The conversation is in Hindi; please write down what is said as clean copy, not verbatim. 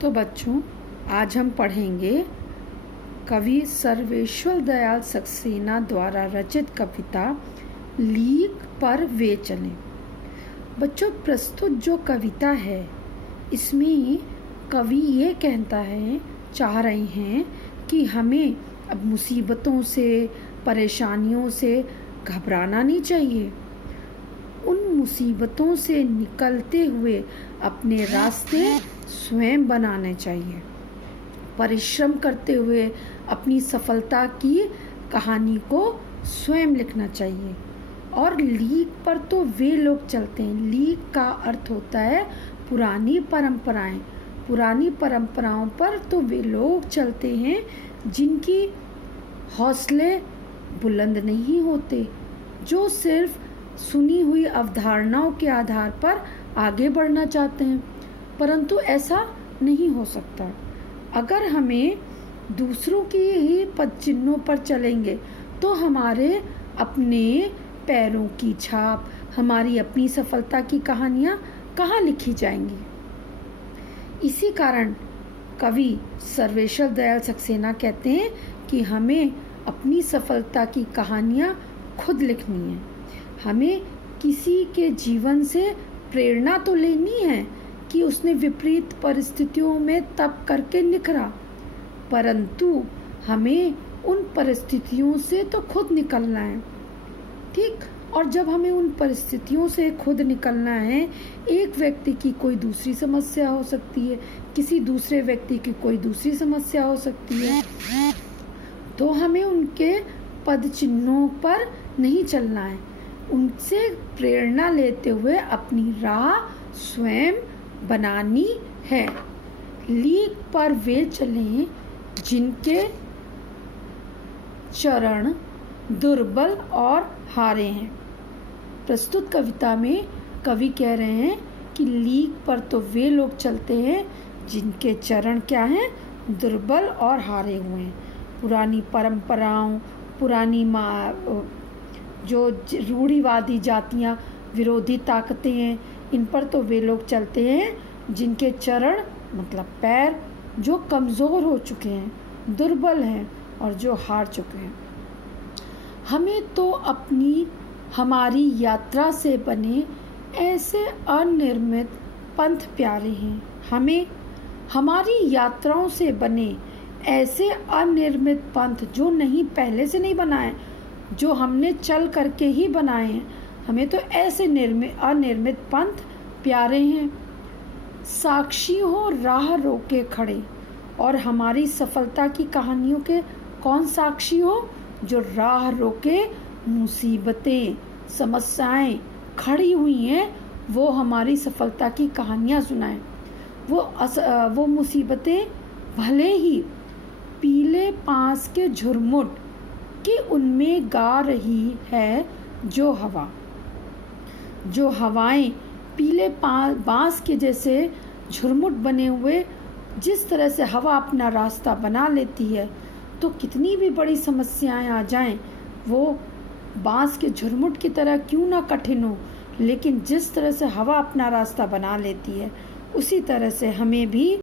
तो बच्चों, आज हम पढ़ेंगे कवि सर्वेश्वर दयाल सक्सेना द्वारा रचित कविता लीक पर वे चले। बच्चों, प्रस्तुत जो कविता है इसमें कवि ये चाह रहे हैं कि हमें अब मुसीबतों से, परेशानियों से घबराना नहीं चाहिए। उन मुसीबतों से निकलते हुए अपने रास्ते स्वयं बनाने चाहिए। परिश्रम करते हुए अपनी सफलता की कहानी को स्वयं लिखना चाहिए। और लीक पर तो वे लोग चलते हैं। लीक का अर्थ होता है पुरानी परंपराएं। पुरानी परंपराओं पर तो वे लोग चलते हैं जिनकी हौसले बुलंद नहीं होते, जो सिर्फ सुनी हुई अवधारणाओं के आधार पर आगे बढ़ना चाहते हैं। परंतु ऐसा नहीं हो सकता। अगर हमें दूसरों की ही पदचिन्हों पर चलेंगे तो हमारे अपने पैरों की छाप, हमारी अपनी सफलता की कहानियाँ कहाँ लिखी जाएंगी। इसी कारण कवि सर्वेश्वर दयाल सक्सेना कहते हैं कि हमें अपनी सफलता की कहानियाँ खुद लिखनी है। हमें किसी के जीवन से प्रेरणा तो लेनी है कि उसने विपरीत परिस्थितियों में तप करके निखरा, परंतु हमें उन परिस्थितियों से तो खुद निकलना है। ठीक। और जब हमें उन परिस्थितियों से खुद निकलना है, एक व्यक्ति की कोई दूसरी समस्या हो सकती है, किसी दूसरे व्यक्ति की कोई दूसरी समस्या हो सकती है, तो हमें उनके पद चिन्हों पर नहीं चलना है। उनसे प्रेरणा लेते हुए अपनी राह स्वयं बनानी है। लीक पर वे चलें जिनके चरण दुर्बल और हारे हैं। प्रस्तुत कविता में कवि कह रहे हैं कि लीक पर तो वे लोग चलते हैं जिनके चरण क्या हैं, दुर्बल और हारे हुए हैं। पुरानी परंपराओं, पुरानी जो रूढ़िवादी जातियाँ, विरोधी ताकतें हैं, इन पर तो वे लोग चलते हैं जिनके चरण मतलब पैर जो कमज़ोर हो चुके हैं, दुर्बल हैं और जो हार चुके हैं। हमें तो हमारी यात्रा से बने ऐसे अनिर्मित पंथ प्यारे हैं। हमें हमारी यात्राओं से बने ऐसे अनिर्मित पंथ जो पहले से नहीं बनाए, जो हमने चल करके ही बनाए हैं, हमें तो ऐसे अनिर्मित पंथ प्यारे हैं। साक्षी हो राह रोके खड़े, और हमारी सफलता की कहानियों के कौन साक्षी हो? जो राह रोके मुसीबतें, समस्याएं खड़ी हुई हैं, वो हमारी सफलता की कहानियाँ सुनाएं। वो मुसीबतें भले ही पीले पास के झुरमुट कि उनमें गा रही है जो हवा। जो हवाएं पीले बांस के जैसे झुरमुट बने हुए, जिस तरह से हवा अपना रास्ता बना लेती है, तो कितनी भी बड़ी समस्याएं आ जाएं, वो बांस के झुरमुट की तरह क्यों ना कठिन हो, लेकिन जिस तरह से हवा अपना रास्ता बना लेती है, उसी तरह से हमें भी